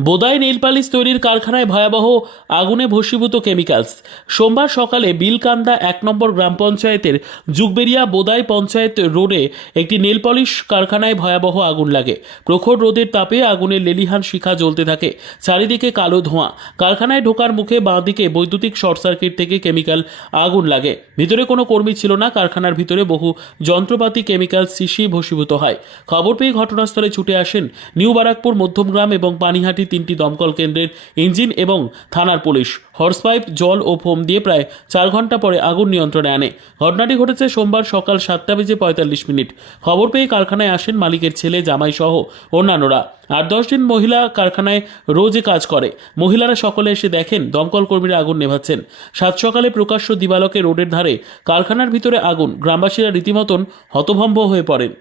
Bodai nail polish তৈরির কারখানায় ভয়াবহ আগুনে ভস্মীভূত কেমিক্যালস। সোমবার সকালে বিলকান্দা এক নম্বর গ্রাম পঞ্চায়েতের যুগবেরিয়া বোদাই পঞ্চায়েত রোডে একটি নেল পলিশ কারখানায় ভয়াবহ আগুন লাগে। প্রখর রোদের তাপে আগুনের লেলিহান শিখা জ্বলতে থাকে। চারিদিকে কালো ধোঁয়া। কারখানায় ঢোকার মুখে বাঁদিকে বৈদ্যুতিক শর্ট সার্কিট থেকে কেমিক্যাল আগুন লাগে। ভিতরে কোনো কর্মী ছিল না। কারখানার ভিতরে বহু যন্ত্রপাতি, কেমিক্যাল, শিশি ভস্মীভূত হয়। খবর পেয়ে ঘটনাস্থলে ছুটে আসেন নিউ বারাকপুর মধ্যমগ্রাম এবং পানিহাটি তিনটি দমকল কেন্দ্রের ইঞ্জিন এবং থানার পুলিশ। হর্সপাইপ, জল ও ফোম দিয়ে প্রায় চার ঘণ্টা পরে আগুন নিয়ন্ত্রণে আনে। ঘটনাটি ঘটেছে সোমবার সকাল সাতটা বেজে পঁয়তাল্লিশ মিনিট। খবর পেয়ে কারখানায় আসেন মালিকের ছেলে জামাই সহ অন্যান্যরা দশ দিন মহিলা কারখানায় রোজে কাজ করে। মহিলারা সকলে এসে দেখেন দমকল কর্মীরা আগুন নেভাচ্ছেন। সাত সকালে প্রকাশ্য দিবালকে রোডের ধারে কারখানার ভিতরে আগুন। গ্রামবাসীরা রীতিমতন হতভম্ব হয়ে পড়েন।